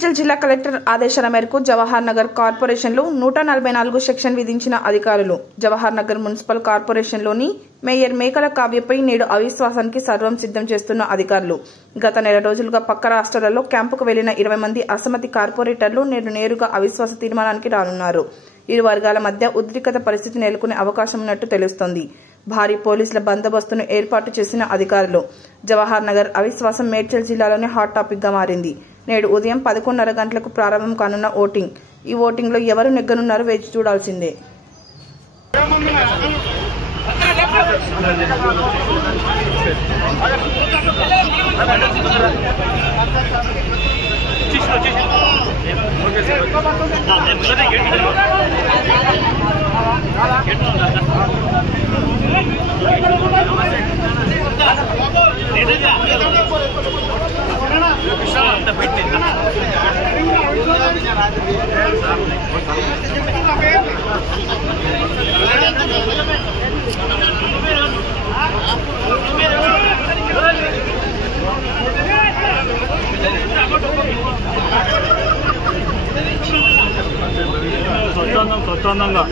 మేడ్చల్ జిల్లా కలెక్టర్ ఆదేశాల మేరకు జవహర్ నగర్ కార్పొరేషన్లో 144 సెక్షన్ విధించిన అధికారులు జవహర్ నగర్ మున్సిపల్ కార్పొరేషన్లోని మేయర్ మేకల కావ్యపై నేడు అవిశ్వాసానికి సర్వం సిద్ధం చేస్తున్న అధికారులు గత నెల రోజులుగా పక్క రాష్ట్రాలలో క్యాంపుకు వెళ్లిన 20 మంది అసమ్మతి కార్పొరేటర్లు నేడు నేరుగా అవిశ్వాస తీర్మానానికి రానున్నారు. ఇరు వర్గాల మధ్య ఉద్రిక్తత పరిస్థితి నెలకొనే అవకాశం ఉన్నట్టు తెలుస్తోంది. భారీ పోలీసుల బందోబస్తును ఏర్పాటు చేసిన అధికారులు జవహర్ నగర్ అవిశ్వాసం మేడ్చల్ జిల్లాలోనే హాట్ టాపిక్ గా మారింది. నేడు ఉదయం 11:30 గంటలకు ప్రారంభం కానున్న ఓటింగ్. ఈ ఓటింగ్ లో ఎవరు నెగ్గనున్నారో వేచి చూడాల్సిందే. స్వచ్ఛందంగా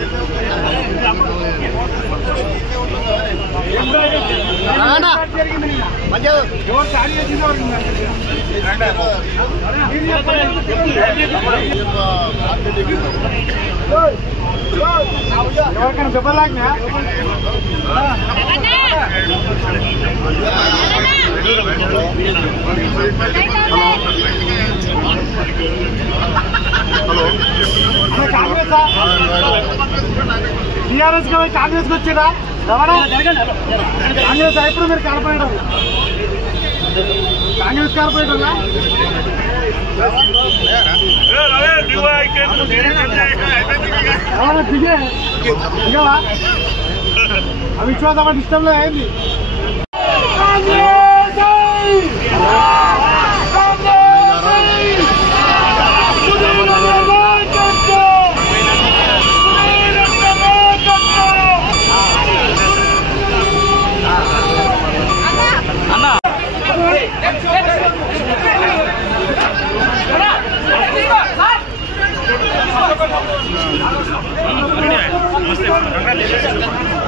ఎవరికైనా చెప్పలాగా టీఆర్ఎస్ కాంగ్రెస్ వచ్చారా కాంగ్రెస్ ఇప్పుడు మీరు కార్పొరేటర్ కాంగ్రెస్ కార్పొరేటర్ దిగవా అవిశ్వాసం అంటే ఇష్టంలో ఏంది నమస్తే